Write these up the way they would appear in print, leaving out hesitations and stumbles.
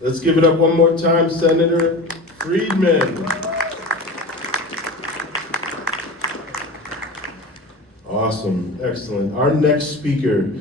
Let's give it up one more time, Senator Friedman. Awesome, excellent. Our next speaker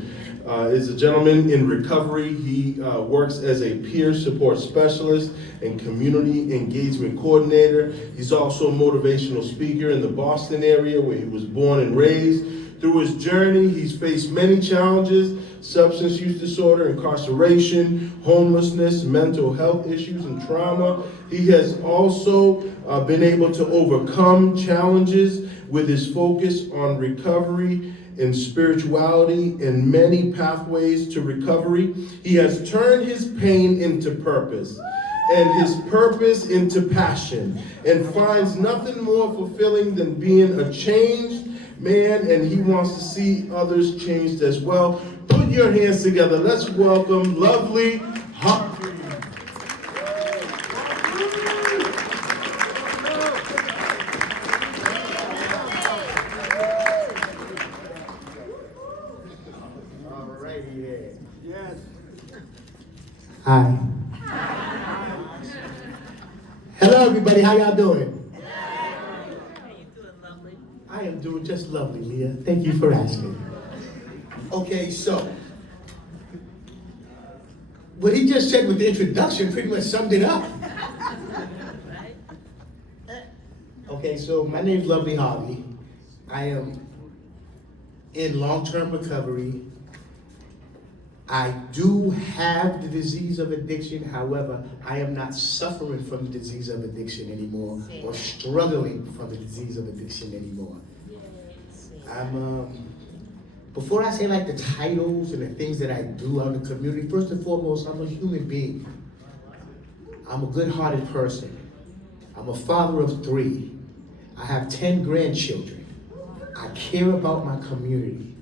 is a gentleman in recovery. He works as a peer support specialist and community engagement coordinator. He's also a motivational speaker in the Boston area where he was born and raised. Through his journey, he's faced many challenges: substance use disorder, incarceration, homelessness, mental health issues, and trauma. He has also been able to overcome challenges with his focus on recovery and spirituality and many pathways to recovery. He has turned his pain into purpose and his purpose into passion, and finds nothing more fulfilling than being a changed man, and he wants to see others changed as well. Put your hands together. Let's welcome Lovely Harvey. Hi. Hello, everybody. How y'all doing? How you doing, lovely? I am doing just lovely, Leah. Thank you for asking. Okay, so what he just said with the introduction pretty much summed it up. Right? Okay, so my name's Lovely Harvey. I am in long-term recovery. I do have the disease of addiction. However, I am not suffering from the disease of addiction anymore or struggling from the disease of addiction anymore. Before I say like the titles and the things that I do out in the community, first and foremost, I'm a human being. I'm a good-hearted person. I'm a father of 3. I have 10 grandchildren. I care about my community.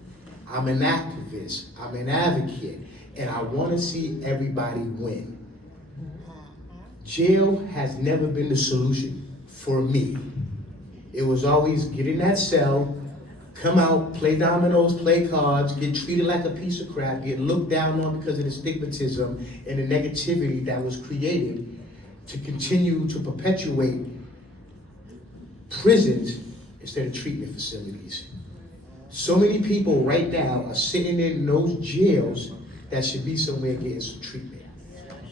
I'm an activist, I'm an advocate, and I want to see everybody win. Jail has never been the solution for me. It was always get in that cell, come out, play dominoes, play cards, get treated like a piece of crap, get looked down on because of the stigmatism and the negativity that was created to continue to perpetuate prisons instead of treatment facilities. So many people right now are sitting in those jails that should be somewhere getting some treatment.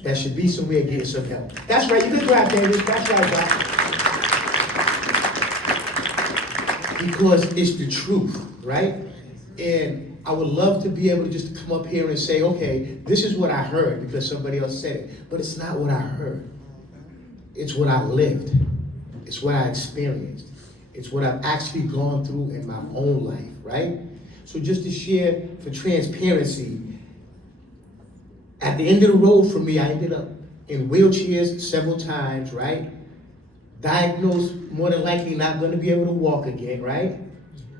That should be somewhere getting some help. That's right, you can clap, David. That's right, Doc. Because it's the truth, right? And I would love to be able to just come up here and say, okay, this is what I heard because somebody else said it. But it's not what I heard. It's what I lived. It's what I experienced. It's what I've actually gone through in my own life, right? So just to share for transparency, at the end of the road for me, I ended up in wheelchairs several times, right? Diagnosed more than likely not gonna be able to walk again, right?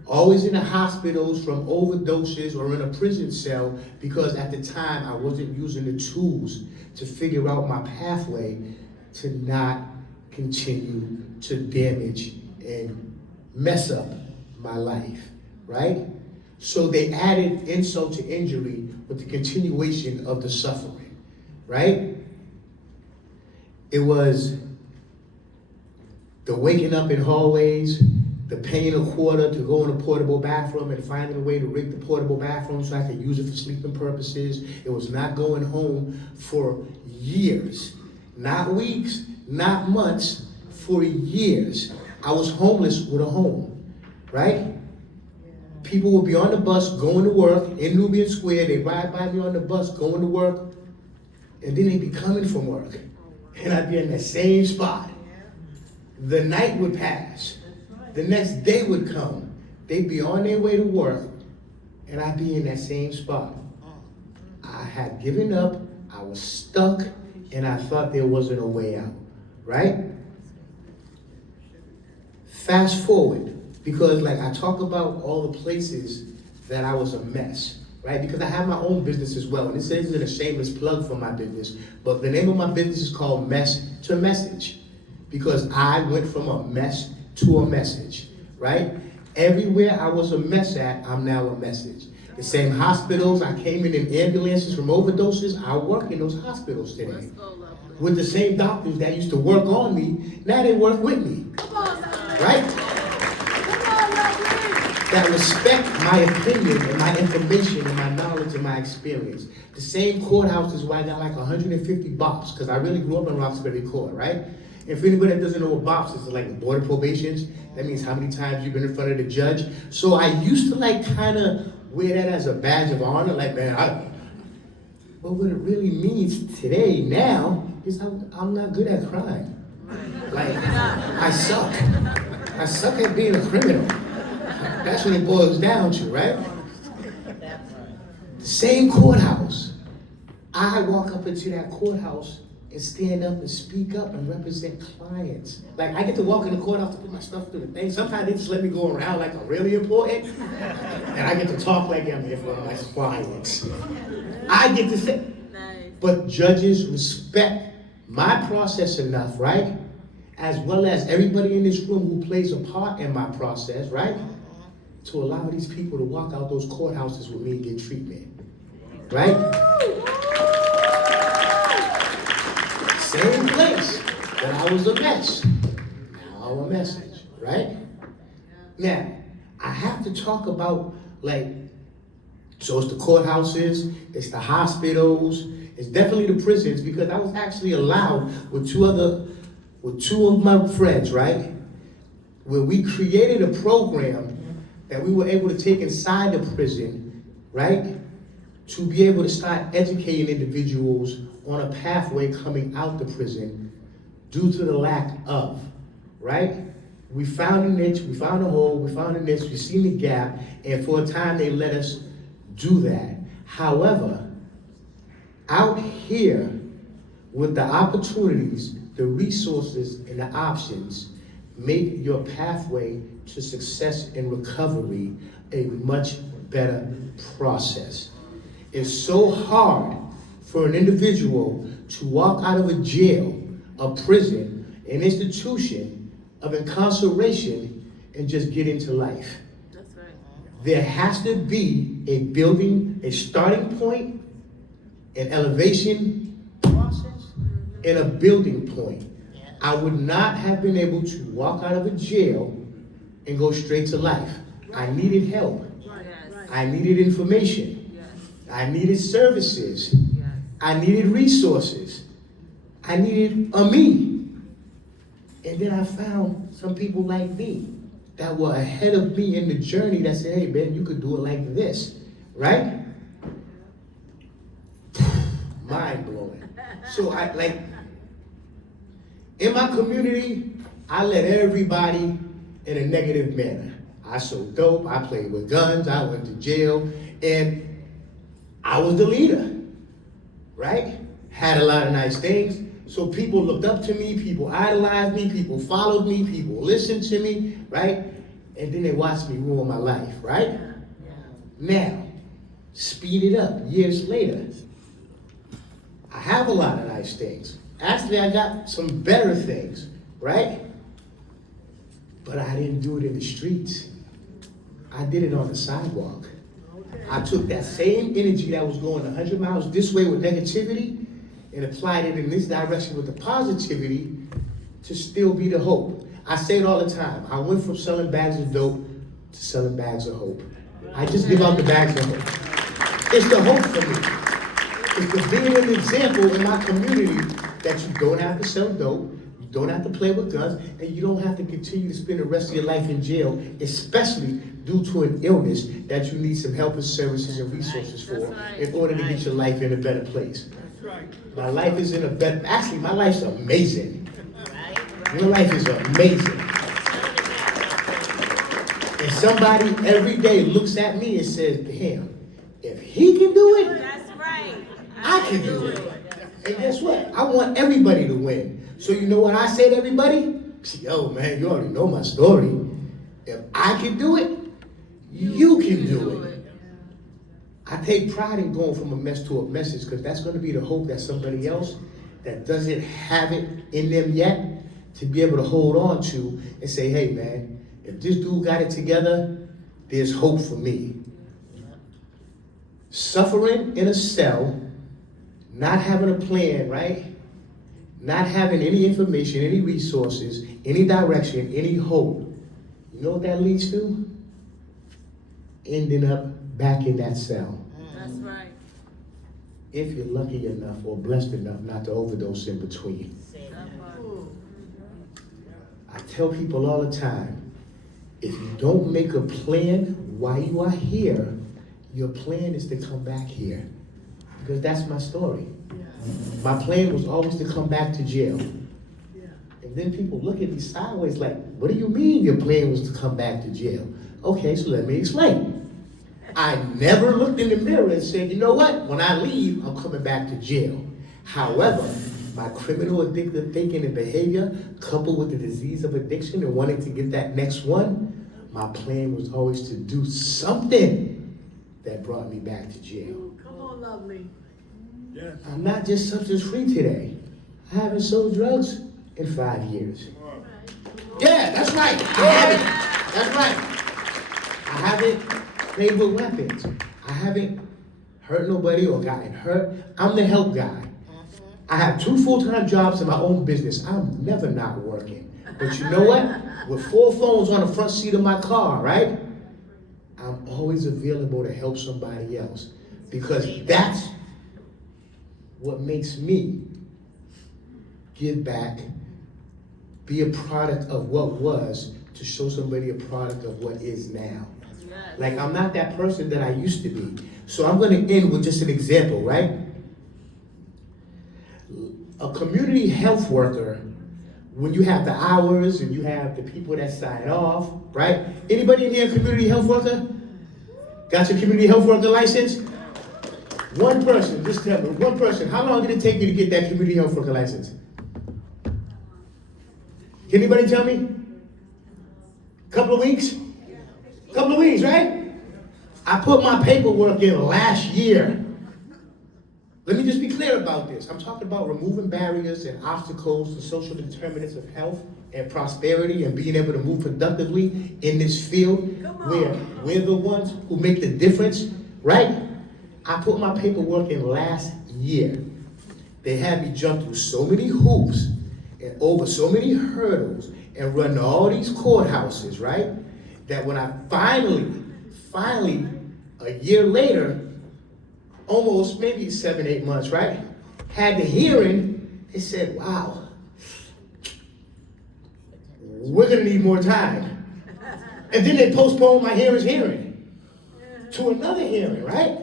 Always in the hospitals from overdoses or in a prison cell because at the time I wasn't using the tools to figure out my pathway to not continue to damage and mess up my life, right? So they added insult to injury with the continuation of the suffering, right? It was the waking up in hallways, the paying a quarter to go in a portable bathroom and finding a way to rig the portable bathroom so I could use it for sleeping purposes. It was not going home for years, not weeks, not months, for years. I was homeless with a home, right? People would be on the bus going to work in Nubian Square. They'd ride by me on the bus going to work, and then they'd be coming from work. And I'd be in the same spot. The night would pass. The next day would come. They'd be on their way to work, and I'd be in that same spot. I had given up, I was stuck, and I thought there wasn't a way out, right? Fast forward, because like I talk about all the places that I was a mess, right? Because I have my own business as well, and this isn't a shameless plug for my business, but the name of my business is called Mess to Message, because I went from a mess to a message, right? Everywhere I was a mess at, I'm now a message. The same hospitals I came in ambulances from overdoses, I work in those hospitals today. Let's go, lovely. With the same doctors that used to work on me, now they work with me, Come on, son. right? Come on, lovely. That respect my opinion and my information and my knowledge and my experience. The same courthouses where I got like 150 bops, because I really grew up in Roxbury Court, right? And for anybody that doesn't know what bops is, it's like the board of probations. That means how many times you've been in front of the judge. So I used to like kind of wear that as a badge of honor, like, man, but what it really means today, now, is I'm not good at crime. Like, I suck. I suck at being a criminal. That's what it boils down to, right? The same courthouse. I walk up into that courthouse and stand up and speak up and represent clients. Like, I get to walk in the courthouse to put my stuff through the thing. Sometimes they just let me go around like I'm really important. And I get to talk like I'm here for my clients. I get to say, Nice. but judges respect my process enough, right? As well as everybody in this room who plays a part in my process, right? To allow these people to walk out those courthouses with me and get treatment, right? Same place that I was a mess. Now I'm a message, right? Now, I have to talk about, like, so it's the courthouses, it's the hospitals, it's definitely the prisons, because I was actually allowed with two of my friends, right? Where we created a program that we were able to take inside the prison, right? To be able to start educating individuals on a pathway coming out the prison due to the lack of, right? We found a niche, we found a hole, we found a niche, we seen the gap, and for a time they let us do that. However, out here with the opportunities, the resources, and the options, make your pathway to success and recovery a much better process. It's so hard for an individual to walk out of a jail, a prison, an institution of incarceration and just get into life. That's right. There has to be a building, a starting point, an elevation process, and a building point. I would not have been able to walk out of a jail and go straight to life. I needed help. Yes. I needed information. Yes. I needed services. Yes. I needed resources. I needed a me. And then I found some people like me that were ahead of me in the journey that said, hey man, you could do it like this, right? Mind blowing. So in my community, I led everybody in a negative manner. I sold dope, I played with guns, I went to jail, and I was the leader, right? Had a lot of nice things. So people looked up to me, people idolized me, people followed me, people listened to me, right? And then they watched me ruin my life, right? Now, speed it up, years later. I have a lot of nice things. Actually, I got some better things, right? But I didn't do it in the streets. I did it on the sidewalk. I took that same energy that was going 100 miles this way with negativity and applied it in this direction with the positivity to still be the hope. I say it all the time. I went from selling bags of dope to selling bags of hope. I just give out the bags of hope. It's the hope for me. It's to be an example in my community that you don't have to sell dope, you don't have to play with guns, and you don't have to continue to spend the rest of your life in jail, especially due to an illness that you need some help and services and resources for in order to get your life in a better place. My life is in a better, actually my life's amazing. Your life is amazing. And somebody every day looks at me and says, damn, if he can do it, That's right. I can do it. And guess what? I want everybody to win. So you know what I say to everybody? Yo, man, you already know my story. If I can do it, you can do it. I take pride in going from a mess to a message because that's going to be the hope that somebody else that doesn't have it in them yet to be able to hold on to and say, hey, man, if this dude got it together, there's hope for me. suffering in a cell, not having a plan, right? Not having any information, any resources, any direction, any hope. You know what that leads to? Ending up back in that cell. That's right. If you're lucky enough or blessed enough not to overdose in between. That part. I tell people all the time, if you don't make a plan while you are here, your plan is to come back here. Because that's my story. My plan was always to come back to jail. And then people look at me sideways like, what do you mean your plan was to come back to jail? Okay, so let me explain. I never looked in the mirror and said, you know what? When I leave, I'm coming back to jail. However, my criminal addictive thinking and behavior, coupled with the disease of addiction and wanting to get that next one, my plan was always to do something that brought me back to jail. Come on, lovely. I'm not just substance free today. I haven't sold drugs in 5 years. Yeah, that's right. I haven't. That's right. I haven't played with weapons. I haven't hurt nobody or gotten hurt. I'm the help guy. I have 2 full-time jobs in my own business. I'm never not working. But you know what? With 4 phones on the front seat of my car, right? I'm always available to help somebody else. Because that's what makes me give back, be a product of what was, to show somebody a product of what is now. Yes. Like, I'm not that person that I used to be. So I'm gonna end with just an example, right? A community health worker, when you have the hours and you have the people that sign off, right? Anybody in here a community health worker? Got your community health worker license? One person, just tell me, one person, how long did it take you to get that community health worker license? Can anybody tell me? Couple of weeks? Couple of weeks, right? I put my paperwork in last year. Let me just be clear about this. I'm talking about removing barriers and obstacles to social determinants of health and prosperity and being able to move productively in this field where we're the ones who make the difference, right? I put my paperwork in last year. They had me jump through so many hoops and over so many hurdles and run to all these courthouses, right? That when I finally, a year later, almost maybe 7, 8 months, right? Had the hearing, they said, wow, we're gonna need more time. And then they postponed my hearing to another hearing, right?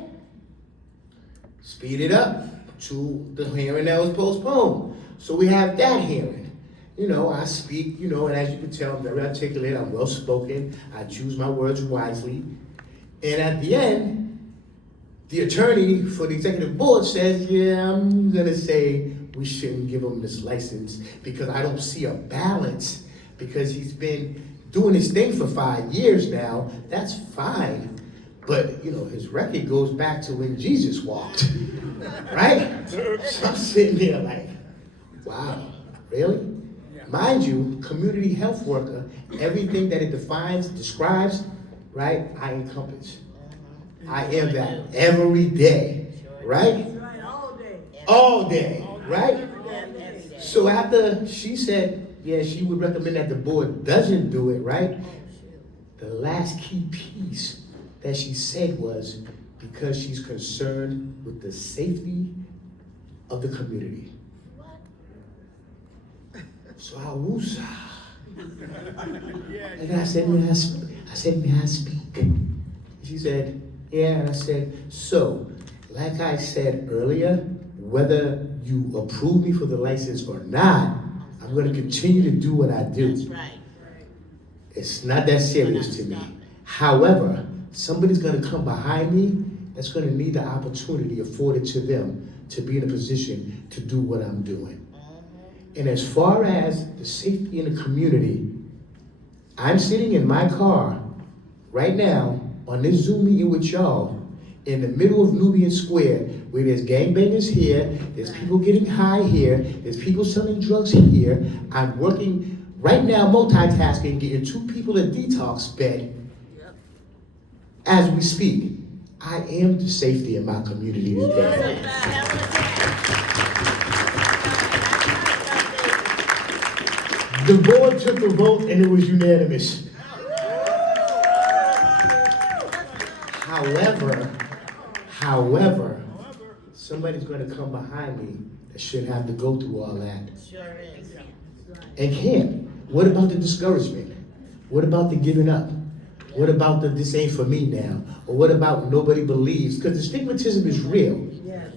Speed it up to the hearing that was postponed. So we have that hearing. You know, I speak, you know, and as you can tell, I'm very articulate, I'm well-spoken, I choose my words wisely. And at the end, the attorney for the executive board says, yeah, I'm gonna say we shouldn't give him this license because I don't see a balance, because he's been doing his thing for 5 years now. That's fine. But, you know, his record goes back to when Jesus walked, right? So I'm sitting there like, wow, really? Mind you, community health worker, everything that it defines, describes, right, I encompass. I am that every day, right? All day, right? So after she said, yeah, she would recommend that the board doesn't do it, right? The last key piece that she said was because she's concerned with the safety of the community. So I woosah. And I said, may I speak? She said, yeah, and I said, so, like I said earlier, whether you approve me for the license or not, I'm gonna continue to do what I do. That's right. It's not that serious to me. However, somebody's gonna come behind me that's gonna need the opportunity afforded to them to be in a position to do what I'm doing. And as far as the safety in the community, I'm sitting in my car right now on this Zoom meeting with y'all in the middle of Nubian Square, where there's gangbangers here, there's people getting high here, there's people selling drugs here. I'm working right now, multitasking, getting 2 people a detox bed as we speak. I am the safety in my community today. The board took a vote and it was unanimous. However, somebody's gonna come behind me that shouldn't have to go through all that. And can't. What about the discouragement? What about the giving up? What about the this ain't for me now? Or what about nobody believes? Because the stigmatism is real.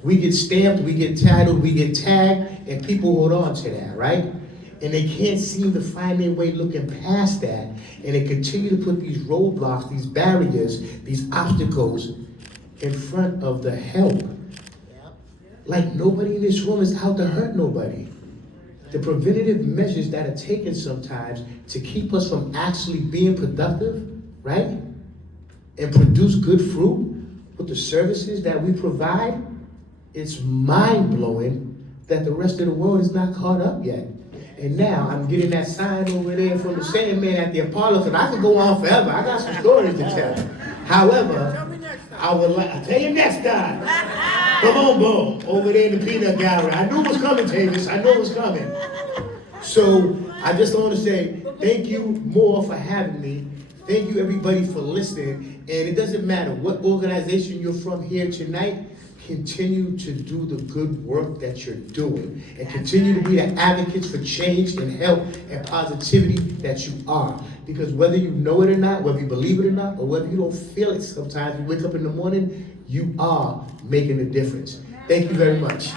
We get stamped, we get titled, we get tagged, and people hold on to that, right? And they can't seem to find their way looking past that, and they continue to put these roadblocks, these barriers, these obstacles in front of the help. Like nobody in this room is out to hurt nobody. The preventative measures that are taken sometimes to keep us from actually being productive, right? And produce good fruit with the services that we provide, it's mind-blowing that the rest of the world is not caught up yet. And now I'm getting that sign over there from the Sandman at the Apollo, and I could go on forever. I got some stories to tell. However, I'll tell you next time. Come on, boom, over there in the peanut gallery. I knew it was coming, Tavis. I knew it was coming. So I just want to say thank you more for having me. Thank you everybody for listening. And it doesn't matter what organization you're from here tonight, continue to do the good work that you're doing. And continue to be the advocates for change and help and positivity that you are. Because whether you know it or not, whether you believe it or not, or whether you don't feel it sometimes, you wake up in the morning, you are making a difference. Thank you very much.